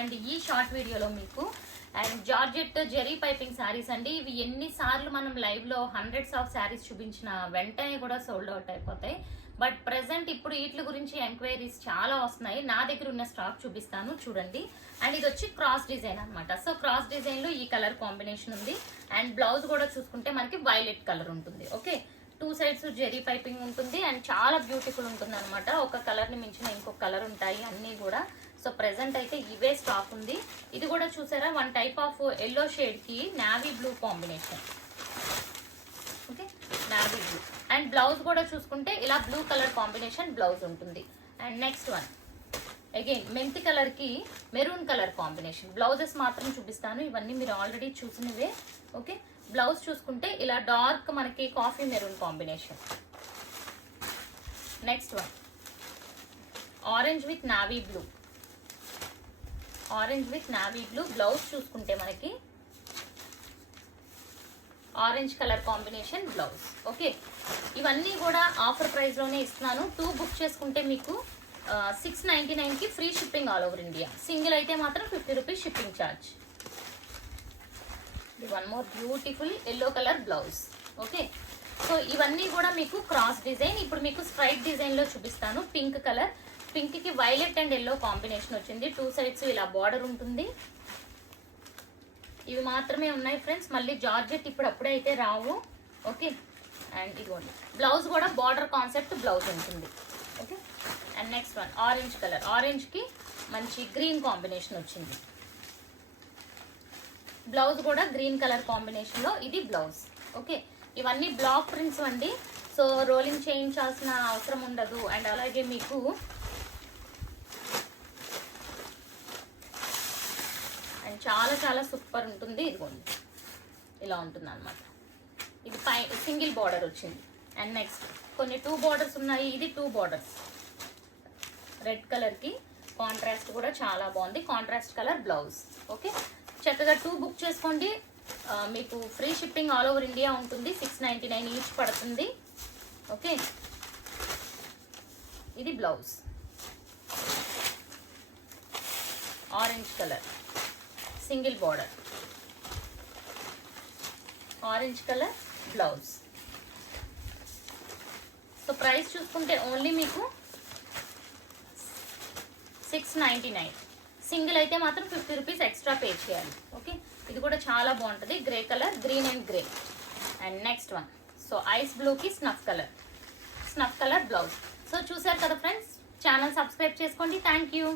And ఈ short వీడియోలో మీకు and georgette zari piping saris అండి. ఇవి ఎన్నిసార్లు మనం లైవ్లో హండ్రెడ్స్ ఆఫ్ శారీస్ చూపించిన వెంటనే కూడా సోల్డ్ అవుట్ అయిపోతాయి. బట్ ప్రెసెంట్ ఇప్పుడు వీటి గురించి ఎంక్వైరీస్ చాలా వస్తున్నాయి. నా దగ్గర ఉన్న స్టాక్ చూపిస్తాను చూడండి. అండ్ ఇది వచ్చి క్రాస్ డిజైన్ అనమాట. సో క్రాస్ డిజైన్ లో ఈ కలర్ కాంబినేషన్ ఉంది. అండ్ బ్లౌజ్ కూడా చూసుకుంటే మనకి వైలెట్ కలర్ ఉంటుంది. ఓకే, 2 సైడ్స్ జెరీ పైపింగ్ ఉంటుంది అండ్ చాలా బ్యూటిఫుల్ ఉంటుంది అనమాట. ఒక కలర్ ని మించిన ఇంకొక కలర్ ఉంటాయి అన్ని కూడా. సో ప్రెసెంట్ అయితే ఇవే స్టాక్ ఉంది. ఇది కూడా చూసారా, 1 టైప్ ఆఫ్ ఎల్లో షేడ్ కి navy blue combination. Okay, navy blue. And blouse కూడా చూసుకుంటే ఇలా బ్లూ కలర్ కాంబినేషన్ బ్లౌజ్ ఉంటుంది. అండ్ నెక్స్ట్ వన్ అగైన్ మెంతి కలర్ కి మెరూన్ కలర్ కాంబినేషన్. బ్లౌజెస్ మాత్రం చూపిస్తాను, ఇవన్నీ మీరు ఆల్రెడీ చూసినవే. ఓకే, బ్లౌజ్ చూసుకుంటే ఇలా డార్క్ మనకి coffee maroon combination. Next one orange with navy blue. Orange with navy blue. Blouse చూసుకుంటే మనకి orange colour combination blouse. Okay, ఇవన్నీ కూడా ఆఫర్ ప్రైస్ లోనే ఇస్తున్నాను. 2 బుక్ చేసుకుంటే మీకు 699 కి free shipping all over India. Single అయితే మాత్రం 50 rupees shipping charge. One more beautiful yellow colour blouse. Okay, so ఇవన్నీ కూడా మీకు క్రాస్ డిజైన్. ఇప్పుడు మీకు స్ట్రైట్ డిజైన్ లో చూపిస్తాను. పింక్ కలర్, పింక్ కి వైలెట్ అండ్ ఎల్లో కాంబినేషన్ వచ్చింది. 2 సైడ్స్ ఇలా బార్డర్ ఉంటుంది. ఇవి మాత్రమే ఉన్నాయి ఫ్రెండ్స్, మళ్ళీ జార్జెట్ ఇప్పుడు అప్పుడే అయితే రావు. ఓకే, అండ్ ఇదిగోండి బ్లౌజ్ కూడా బార్డర్ కాన్సెప్ట్ బ్లౌజ్ ఉంటుంది. Okay, and next one orange colour. Orange కి మంచి గ్రీన్ కాంబినేషన్ వచ్చింది. బ్లౌజ్ కూడా గ్రీన్ కలర్ కాంబినేషన్ లో ఇది బ్లౌజ్. ఓకే, ఇవన్నీ బ్లాక్ ప్రింట్స్ అండి. సో రోలింగ్ చేయించాల్సిన అవసరం ఉండదు. అండ్ అలాగే మీకు అండ్ చాలా చాలా సూపర్ ఉంటుంది. ఇదిగోండి ఇలా ఉంటుంది అనమాట. ఇది సింగిల్ బార్డర్ వచ్చింది. అండ్ నెక్స్ట్ కొన్ని 2 బార్డర్స్ ఉన్నాయి. ఇది 2 బార్డర్స్. రెడ్ కలర్ కి కాంట్రాస్ట్ కూడా చాలా బాగుంది. Contrast colour blouse. ఓకే, చక్కగా 2 బుక్ చేసుకోండి. మీకు free shipping all over India ఉంటుంది. 699 ఈచ్ పడుతుంది. ఓకే, ఇది blouse orange colour single border. Orange colour blouse. So price చూసుకుంటే ఓన్లీ మీకు 699. సింగిల్ అయితే మాత్రం 50 రూపీస్ ఎక్స్ట్రా పే చేయాలి. ఓకే, ఇది కూడా చాలా బాగుంటుంది. Grey colour, green and grey. And next one so ice బ్లూకి స్నఫ్ కలర్ బ్లౌజ్. సో చూసారు కదా ఫ్రెండ్స్, ఛానల్ సబ్స్క్రైబ్ చేసుకోండి. Thank you.